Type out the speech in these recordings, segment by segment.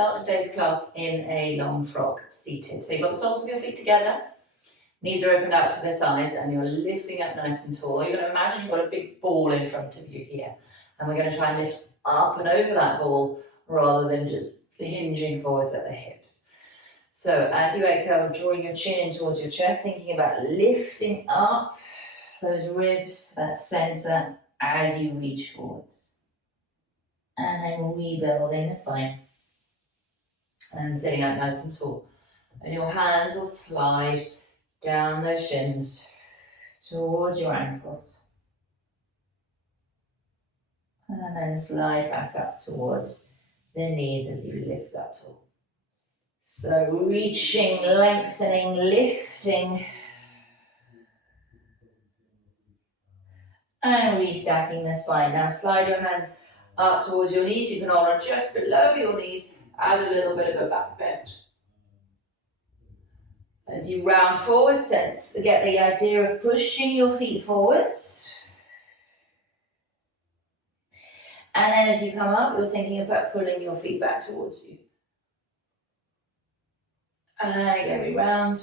start today's class in a long frog, seated. So you've got the soles of your feet together, knees are opened out to the sides, and you're lifting up nice and tall. You're going to imagine you've got a big ball in front of you here. And we're going to try and lift up and over that ball rather than just hinging forwards at the hips. So as you exhale, drawing your chin in towards your chest, thinking about lifting up those ribs, that center, as you reach forwards. And then rebuilding the spine. And sitting up nice and tall. And your hands will slide down those shins towards your ankles. And then slide back up towards the knees as you lift up tall. So reaching, lengthening, lifting. And restacking the spine. Now slide your hands up towards your knees. You can hold on just below your knees. Add a little bit of a back bend. As you round forward, get the idea of pushing your feet forwards. And then as you come up, you're thinking about pulling your feet back towards you. And again, we round,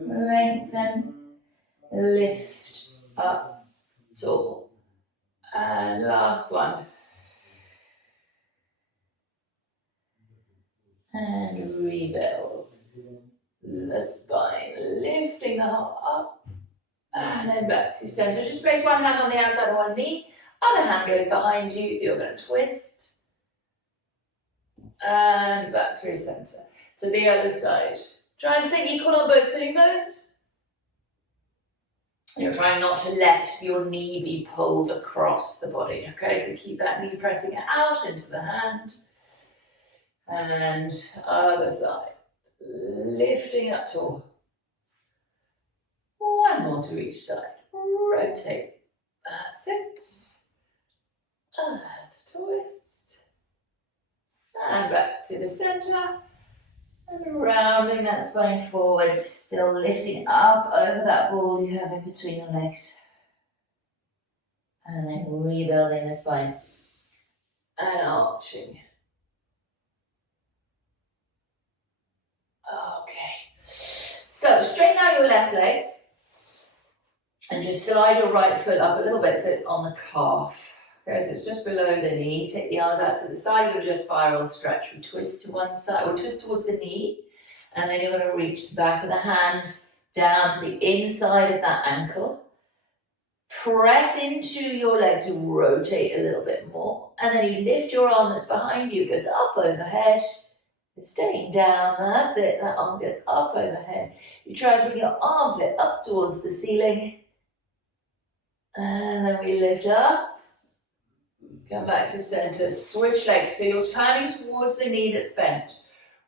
lengthen, lift up, tall. And last one. And rebuild the spine, lifting the heart up. And then back to center. Just place one hand on the outside of one knee. Other hand goes behind you. You're going to twist. And back through center. To the other side. Try and stay equal on both sitting bones. You're trying not to let your knee be pulled across the body. Okay, so keep that knee pressing it out into the hand. And other side. Lifting up tall. One more to each side. Rotate. That's it. And twist. And back to the center. And rounding that spine forward. Still lifting up over that ball you have in between your legs. And then rebuilding the spine. And arching. Okay. So straighten out your left leg. And just slide your right foot up a little bit so it's on the calf. Okay, so it's just below the knee. Take the arms out to the side. You'll just spiral stretch. We twist to one side, or twist towards the knee. And then you're going to reach the back of the hand down to the inside of that ankle. Press into your leg to rotate a little bit more. And then you lift your arm that's behind you. It goes up overhead. It's staying down. That's it. That arm gets up overhead. You try and bring your armpit up towards the ceiling. And then we lift up. Come back to center, switch legs. So you're turning towards the knee that's bent.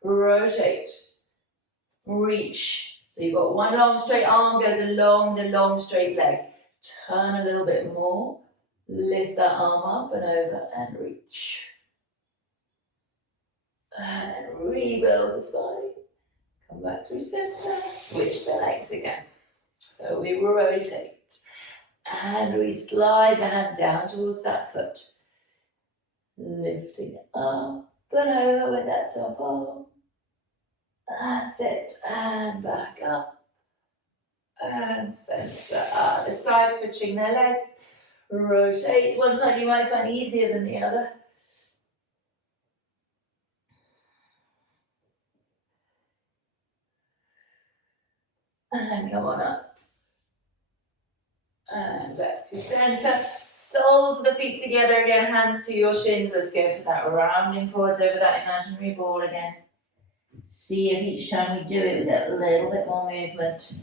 Rotate, reach. So you've got one long straight arm goes along the long straight leg. Turn a little bit more. Lift that arm up and over and reach. And rebuild the spine. Come back through center, switch the legs again. So we rotate. And we slide the hand down towards that foot. Lifting up and over with that top arm. That's it. And back up. And center. Other side, switching their legs. Rotate. One side you might find easier than the other. And come on up. And back to center. Soles of the feet together again, hands to your shins. Let's go for that rounding forwards over that imaginary ball again. See if each time we do it, we get a little bit more movement.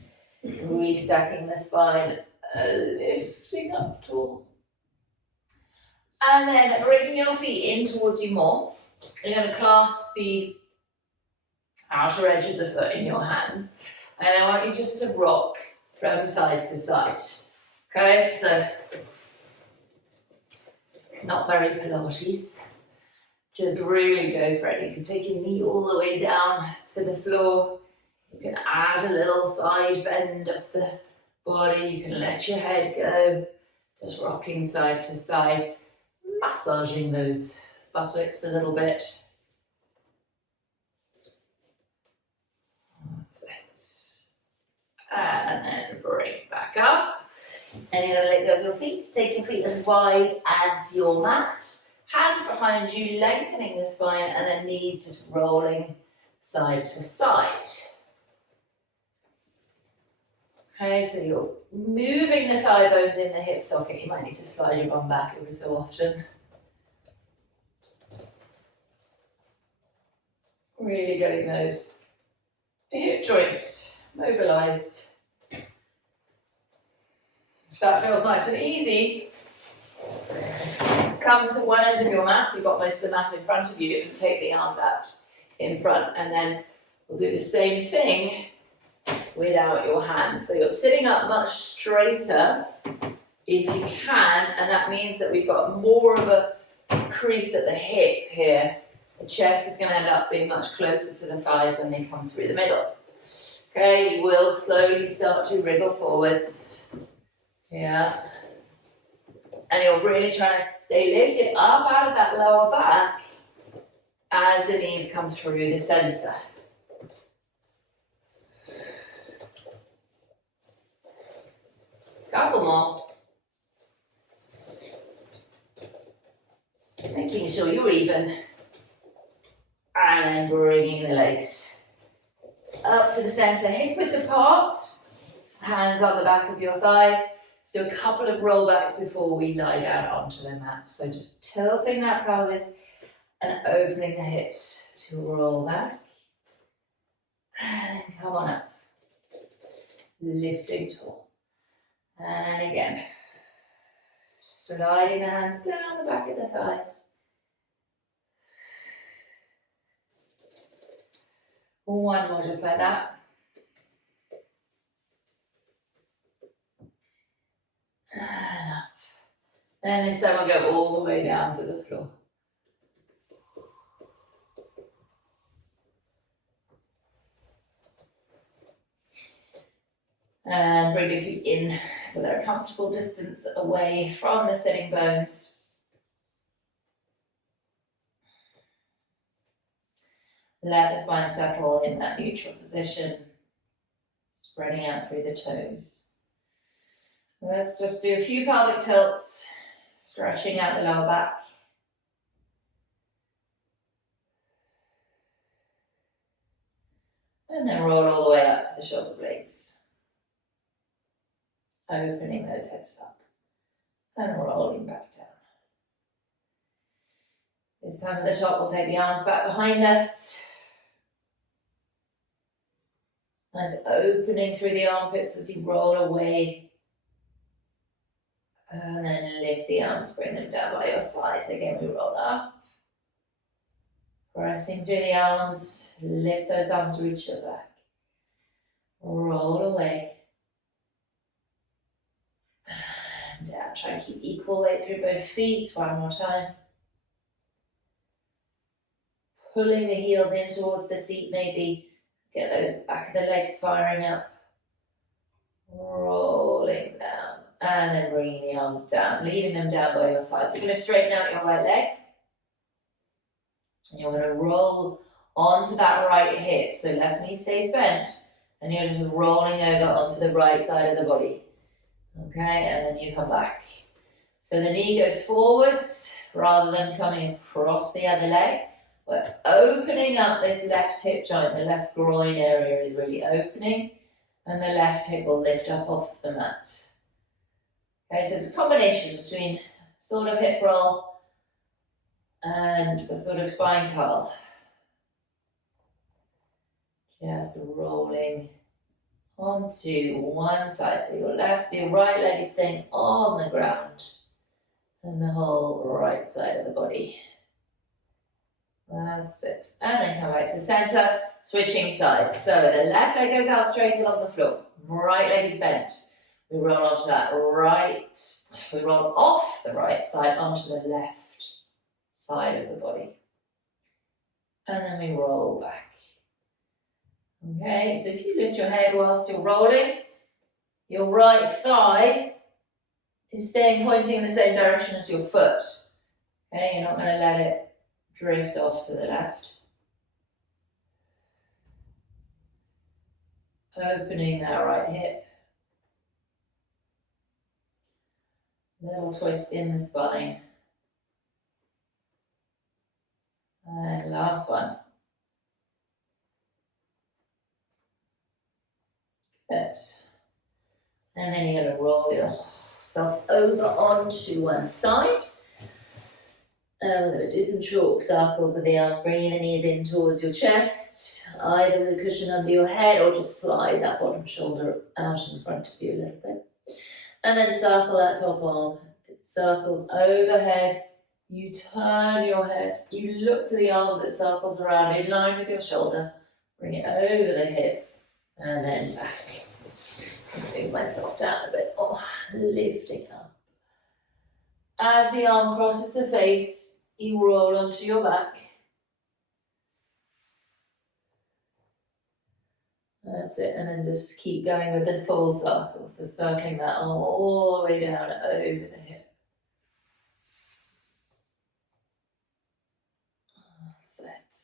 Restacking the spine, lifting up tall. And then bringing your feet in towards you more. You're going to clasp the outer edge of the foot in your hands. And I want you just to rock from side to side. Okay, so not very Pilates. Just really go for it. You can take your knee all the way down to the floor. You can add a little side bend of the body. You can let your head go. Just rocking side to side. Massaging those buttocks a little bit. bring back up. And you're going to let go of your feet. Take your feet as wide as your mat. Hands behind you, lengthening the spine, and then knees just rolling side to side. Okay, so you're moving the thigh bones in the hip socket. You might need to slide your bum back every so often. Really getting those hip joints mobilized. If that feels nice and easy, come to one end of your mat, so you've got most of the mat in front of you, and take the arms out in front, and then we'll do the same thing without your hands. So you're sitting up much straighter if you can, and that means that we've got more of a crease at the hip here. The chest is going to end up being much closer to the thighs when they come through the middle. Okay, you will slowly start to wriggle forwards. Yeah. And you're really trying to stay lifted up out of that lower back as the knees come through the center. Couple more. Making sure you're even. And then bringing the legs up to the center, hip width apart. Hands on the back of your thighs. Let's do a couple of rollbacks before we lie down onto the mat. So just tilting that pelvis and opening the hips to roll back. And then come on up. Lifting tall. And again, sliding the hands down the back of the thighs. One more just like that. And up. And this time we'll go all the way down to the floor. And bring your feet in so they're a comfortable distance away from the sitting bones. Let the spine settle in that neutral position, spreading out through the toes. Let's just do a few pelvic tilts, stretching out the lower back. And then roll all the way up to the shoulder blades. Opening those hips up and rolling back down. This time at the top, we'll take the arms back behind us. Nice opening through the armpits as you roll away. And then lift the arms, bring them down by your sides. Again, we roll up. Pressing through the arms, lift those arms, reach your back. Roll away. And down. Try and keep equal weight through both feet. One more time. Pulling the heels in towards the seat maybe. Get those back of the legs firing up. Rolling down. And then bringing the arms down, leaving them down by your sides. So you're going to straighten out your right leg. And you're going to roll onto that right hip. So left knee stays bent. And you're just rolling over onto the right side of the body. Okay, and then you come back. So the knee goes forwards rather than coming across the other leg. We're opening up this left hip joint. The left groin area is really opening. And the left hip will lift up off the mat. Okay, so it's a combination between sort of hip roll and a sort of spine curl. Just rolling onto one side, so your right leg is staying on the ground and the whole right side of the body. That's it. And then come back to center, switching sides. So the left leg goes out straight along the floor. Right leg is bent. We roll onto that right, we roll off the right side onto the left side of the body. And then we roll back. Okay, so if you lift your head whilst you're rolling, your right thigh is staying pointing in the same direction as your foot. Okay, you're not going to let it drift off to the left. Opening that right hip. Little twist in the spine. And last one. Good. And then you're going to roll yourself over onto one side. And we're going to do some chalk circles with the arms, bringing the knees in towards your chest, either with a cushion under your head or just slide that bottom shoulder out in front of you a little bit. And then circle that top arm. It circles overhead. You turn your head. You look to the arms, it circles around in line with your shoulder. Bring it over the hip and then back. Move myself down a bit. Oh, lifting up. As the arm crosses the face, you roll onto your back. That's it, and then just keep going with the full circle. So circling that arm all the way down over the hip. That's it.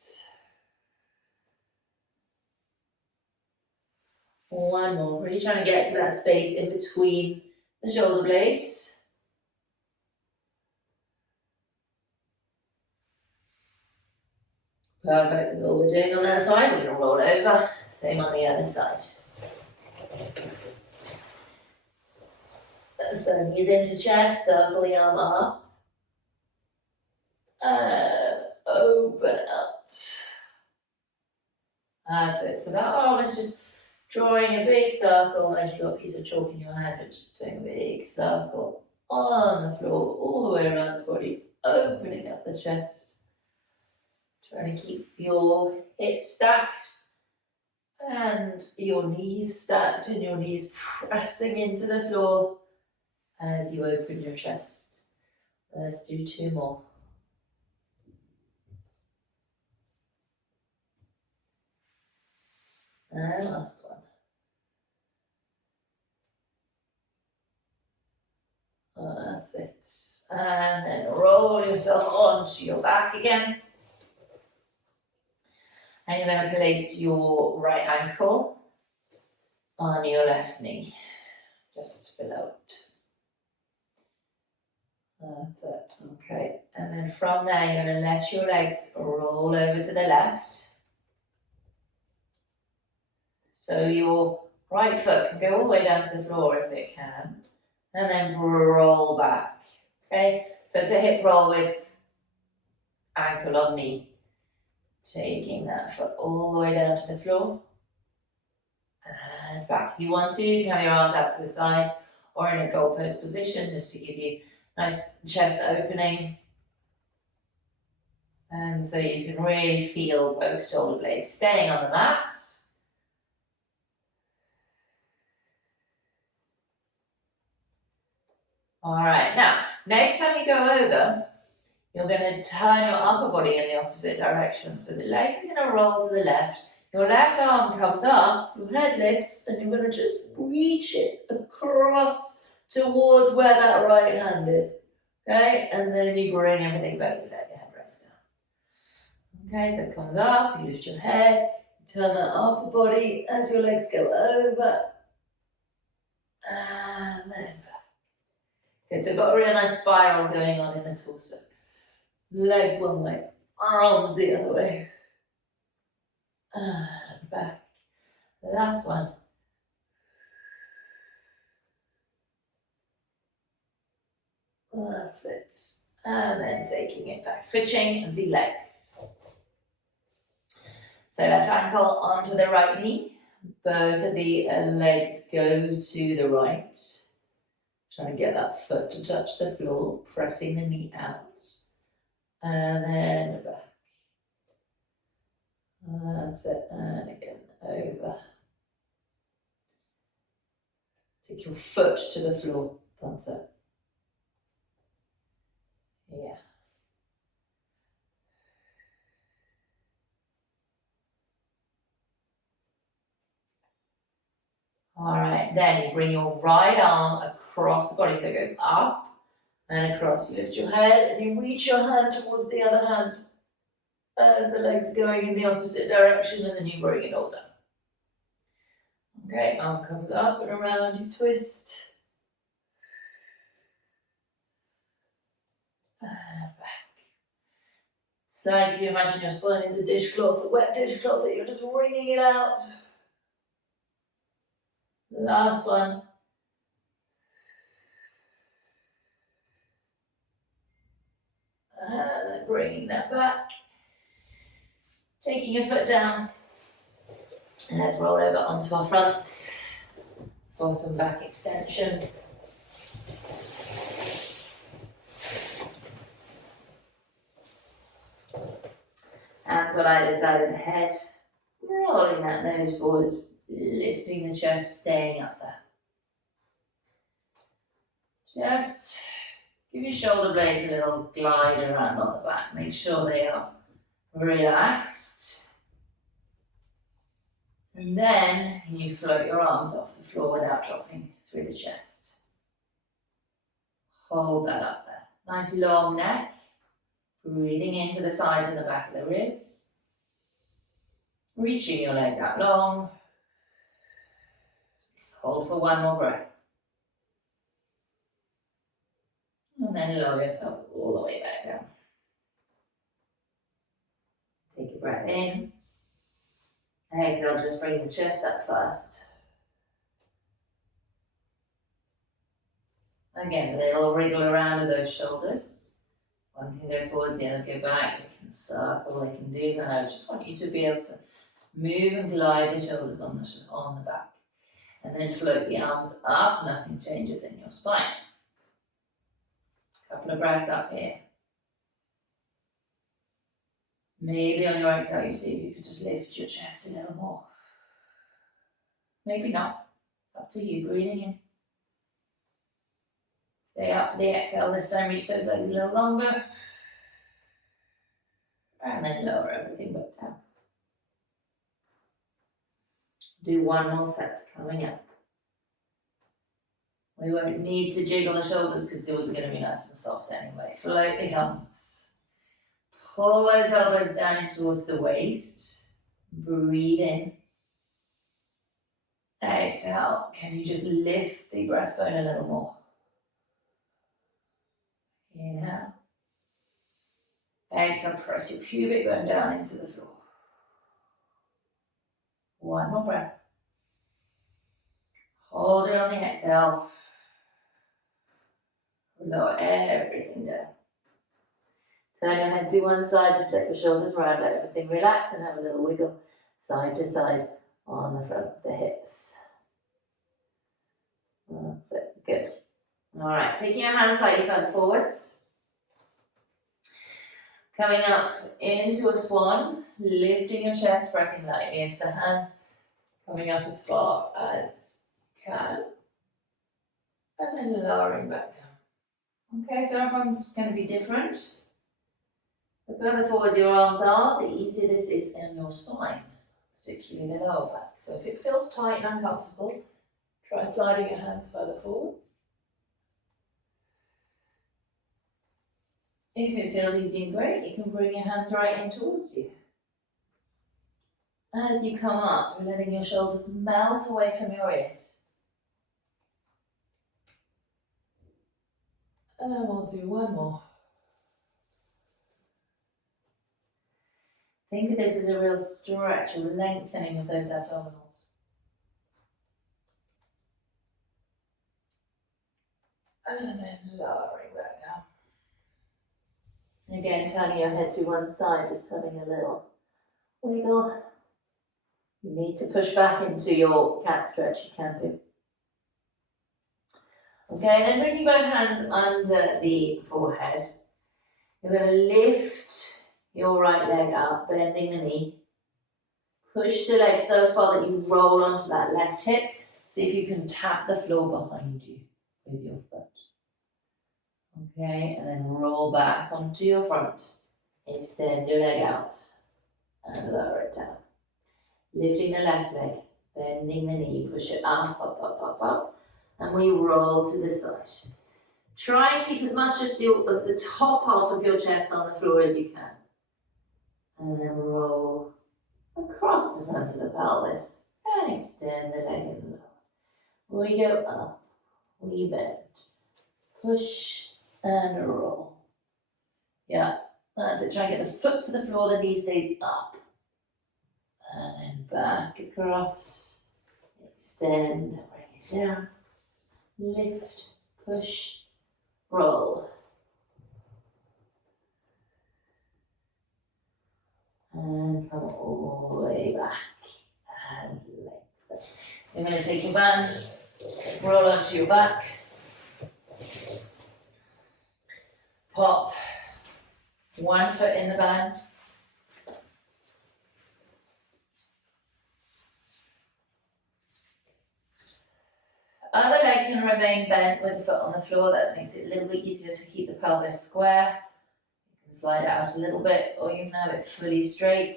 One more, really trying to get to that space in between the shoulder blades. Perfect, that's all we're doing on that side. We're going to roll over, same on the other side. So knees into chest, circle the arm up. And open out. That's it. So that arm is just drawing a big circle as you've got a piece of chalk in your hand, but just doing a big circle on the floor, all the way around the body, opening up the chest. Trying to keep your hips stacked and your knees stacked and your knees pressing into the floor as you open your chest. Let's do two more. And last one. That's it. And then roll yourself onto your back again. And you're going to place your right ankle on your left knee, just below it. That's it. Okay. And then from there, you're going to let your legs roll over to the left. So your right foot can go all the way down to the floor if it can. And then roll back. Okay? So it's a hip roll with ankle on knee. Taking that foot all the way down to the floor and back. If you want to, you can have your arms out to the sides or in a goalpost position just to give you nice chest opening. And so you can really feel both shoulder blades staying on the mat. All right, now, next time you go over, you're going to turn your upper body in the opposite direction. So the legs are going to roll to the left. Your left arm comes up, your head lifts, and you're going to just reach it across towards where that right hand is. Okay? And then you bring everything back, you let your head rest down. Okay, so it comes up, you lift your head, you turn that upper body as your legs go over. And then back. Good, so we've got a really nice spiral going on in the torso. Legs one way, arms the other way. And back. The last one. That's it. And then taking it back. Switching the legs. So left ankle onto the right knee. Both of the legs go to the right. Trying to get that foot to touch the floor. Pressing the knee out. And then back. That's it. And again, over. Take your foot to the floor. That's it. Yeah. All right, then you bring your right arm across the body. So it goes up and across. You lift your head and you reach your hand towards the other hand as the leg's going in the opposite direction, and then you bring it all down. Okay, arm comes up and around, you twist. And back. It's like you imagine your spine is a dishcloth, a wet dishcloth that you're just wringing it out. Last one. And then bringing that back. Taking your foot down. And let's roll over onto our fronts for some back extension. Hands on either side of the head. Rolling that nose forwards. Lifting the chest, staying up there. Just give your shoulder blades a little glide around on the back. Make sure they are relaxed. And then you float your arms off the floor without dropping through the chest. Hold that up there. Nice long neck. Breathing into the sides and the back of the ribs. Reaching your legs out long. Just hold for one more breath. And then lower yourself all the way back down. Take a breath in. Exhale, just bring the chest up first. Again, a little wriggle around with those shoulders. One can go forwards, the other go back. They can circle, they can do that. I just want you to be able to move and glide the shoulders on the back. And then float the arms up, nothing changes in your spine. Couple of breaths up here. Maybe on your exhale, you see if you could just lift your chest a little more. Maybe not. Up to you. Breathing in. Stay up for the exhale. This time, reach those legs a little longer. And then lower everything back down. Do one more set coming up. We won't need to jiggle the shoulders because those are going to be nice and soft anyway. Float the arms. Pull those elbows down in towards the waist. Breathe in. Exhale. Can you just lift the breastbone a little more? Inhale. Exhale. Press your pubic bone down into the floor. One more breath. Hold it on the exhale. Lower everything down. Turn your head to one side, just let your shoulders round, let everything relax and have a little wiggle side to side on the front of the hips. That's it, good. Alright, taking your hands slightly further forwards. Coming up into a swan, lifting your chest, pressing lightly into the hands. Coming up as far as you can. And then lowering back down. Okay, so everyone's going to be different. The further forward your arms are, the easier this is in your spine, particularly the lower back. So if it feels tight and uncomfortable, try sliding your hands further forward. If it feels easy and great, you can bring your hands right in towards you. As you come up, you're letting your shoulders melt away from your ears. And we'll do one more. Think of this as a real stretch, a lengthening of those abdominals. And then lowering back down. Again, turning your head to one side, just having a little wiggle. You need to push back into your cat stretch, you can do. Okay, then bringing both hands under the forehead. You're going to lift your right leg up, bending the knee. Push the leg so far that you roll onto that left hip. See if you can tap the floor behind you with your foot. Okay, and then roll back onto your front. Extend your leg out and lower it down. Lifting the left leg, bending the knee, push it up, up, up, up, up. And we roll to the side. Try and keep as much as the top half of your chest on the floor as you can. And then roll across the front of the pelvis and extend the leg and lower. We go up, we bend, push and roll. Yeah, that's it. Try and get the foot to the floor, the knee stays up. And then back across, extend, bring it down, lift, push, roll. And come all the way back and lengthen. You're going to take your band, roll onto your backs, pop one foot in the band, other leg can remain bent with the foot on the floor. That makes it a little bit easier to keep the pelvis square. You can slide it out a little bit, or you can have it fully straight,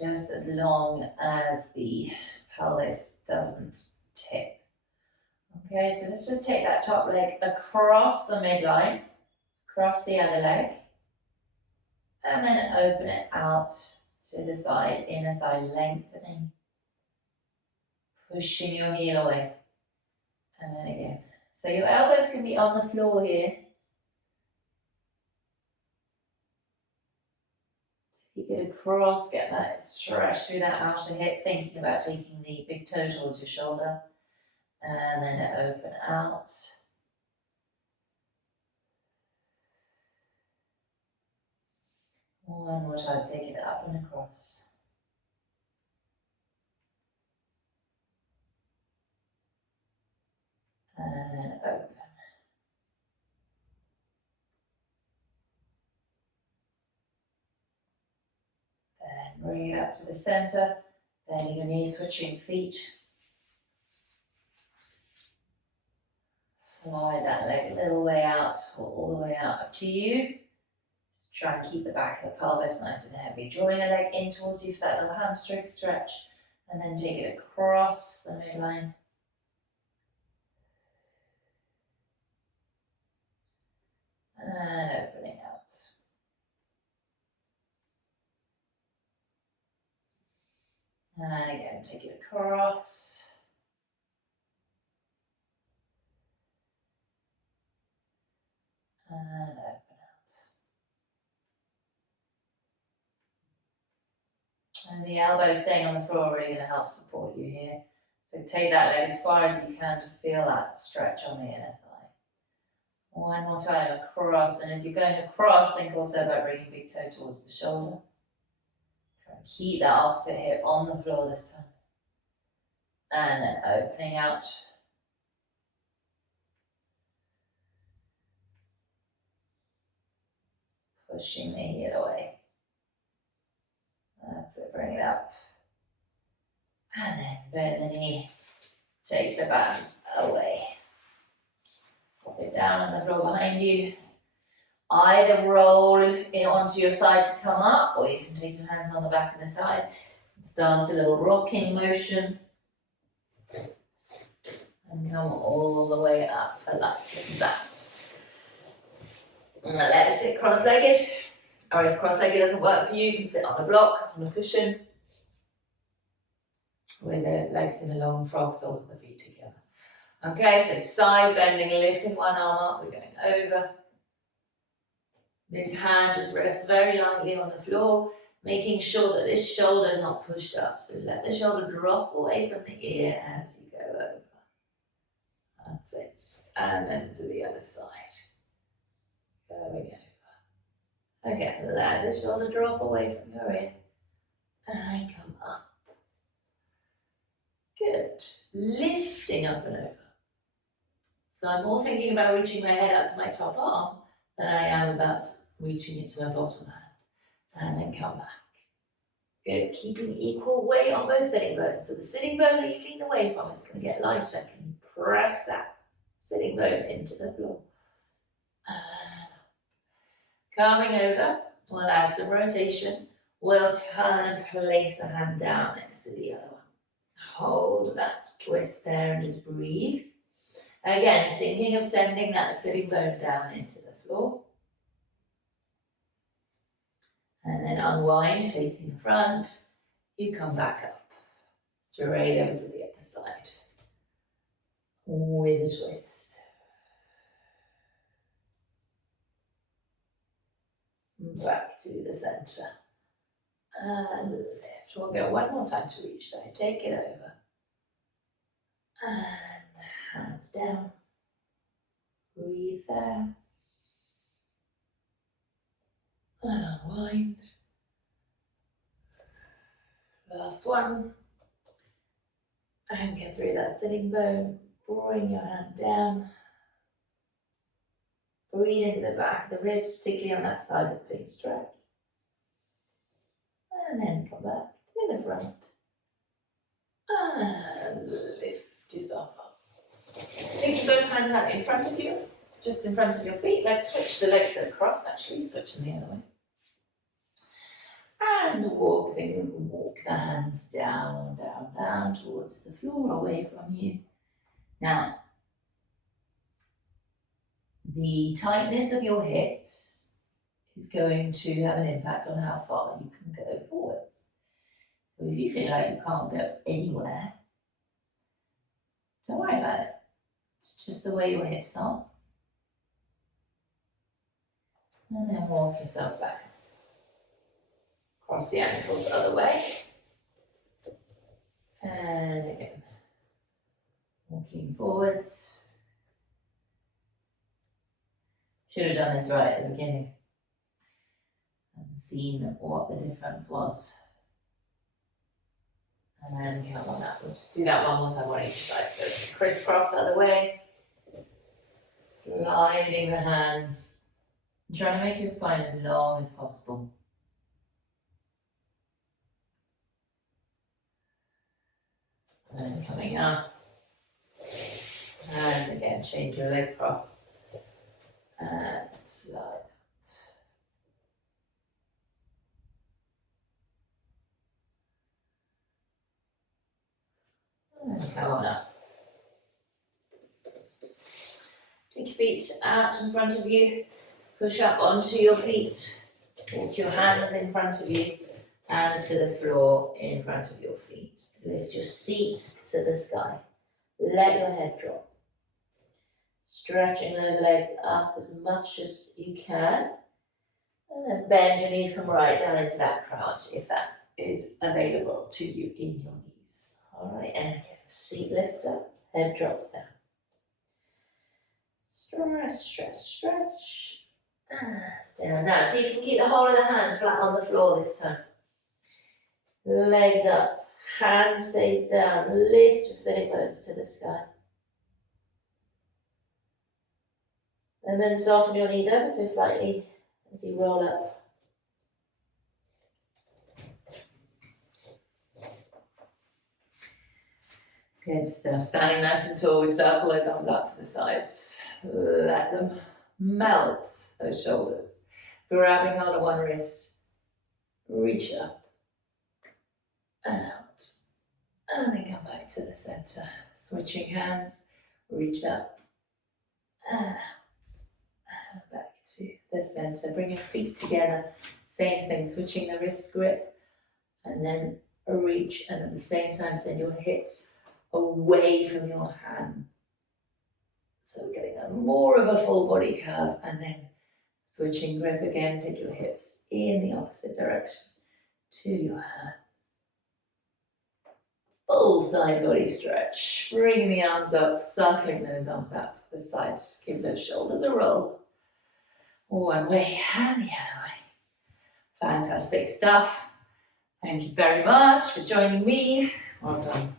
just as long as the pelvis doesn't tip. Okay, so let's just take that top leg across the midline, across the other leg, and then open it out to the side, inner thigh lengthening, pushing your heel away. And then again. So your elbows can be on the floor here. You get across, get that stretch through that outer hip, thinking about taking the big toe towards your shoulder. And then open out. One more time, take it up and across. And open. Then bring it up to the center, bending your knees, switching feet. Slide that leg a little way out, or all the way out, up to you. Try and keep the back of the pelvis nice and heavy. Drawing a leg in towards you for that little hamstring stretch, and then take it across the midline. And opening out. And again, take it across. And open out. And the elbows staying on the floor are really going to help support you here. So take that leg as far as you can to feel that stretch on the inner thigh. One more time across, and as you're going across, think also about bringing big toe towards the shoulder. Try and keep that opposite hip on the floor this time. And then opening out. Pushing the heel away. That's it, bring it up. And then bend the knee. Take the band away. Pop it down on the floor behind you. Either roll it onto your side to come up, or you can take your hands on the back of the thighs and start a little rocking motion. And come all the way up like that. Now let's sit cross-legged. Or if cross-legged doesn't work for you, you can sit on a block, on a cushion, with the legs in a long frog, soles of the feet together. Okay, so side bending, lifting one arm up, we're going over. This hand just rests very lightly on the floor, making sure that this shoulder is not pushed up. So let the shoulder drop away from the ear as you go over. That's it. And then to the other side. Going over. Again, let the shoulder drop away from your ear. And come up. Good. Lifting up and over. So I'm more thinking about reaching my head up to my top arm than I am about reaching it to my bottom hand. And then come back. Good. Keeping equal weight on both sitting bones. So the sitting bone that you lean away from is going to get lighter. Can you press that sitting bone into the floor? Coming over, we'll add some rotation. We'll turn and place the hand down next to the other one. Hold that twist there and just breathe. Again, thinking of sending that sitting bone down into the floor. And then unwind, facing the front. You come back up. Straight over to the other side. With a twist. back to the center. And lift. We'll go one more time to each side. Take it over. And hand down. Breathe there. And unwind. Last one. And get through that sitting bone. Bring your hand down. Breathe into the back of the ribs, particularly on that side that's being stretched. And then come back to the front. And lift yourself up. Take your both hands out in front of you, just in front of your feet. Let's switch the legs across, actually, switch them the other way. And walk the hands down, down, down towards the floor, away from you. Now, the tightness of your hips is going to have an impact on how far you can go forwards. So if you feel like you can't go anywhere, don't worry about it. It's just the way your hips are. And then walk yourself back. Cross the ankles the other way. And again, walking forwards. Should have done this right at the beginning and seen what the difference was. And then come on that. We'll just do that one more time on each side. So crisscross the other way. Sliding the hands. And trying to make your spine as long as possible. And then coming up. And again, change your leg cross. And slide out. And come on up. Take your feet out in front of you. Push up onto your feet. Walk your hands in front of you. Hands to the floor in front of your feet. Lift your seat to the sky. Let your head drop. Stretching those legs up as much as you can. And then bend your knees, come right down into that crouch if that is available to you in your knees. Alright, and again, seat lift up, head drops down. Stretch, stretch, stretch. And down. Now, see if you can keep the whole of the hand flat on the floor this time. Legs up, hand stays down, lift your sitting bones to the sky. And then soften your knees ever so slightly as you roll up. Good stuff. Standing nice and tall, we circle those arms out to the sides. Let them melt those shoulders. Grabbing hold of one wrist. Reach up and out. And then come back to the center. Switching hands. Reach up and out. Back to the center. Bring your feet together. Same thing, switching the wrist grip and then a reach, and at the same time send your hips away from your hands. So we're getting more of a full body curve, and then switching grip again, take your hips in the opposite direction to your hands. Full side body stretch. Bringing the arms up, circling those arms out to the side. Give those shoulders a roll. One way and the other way. Fantastic stuff. Thank you very much for joining me. Well done.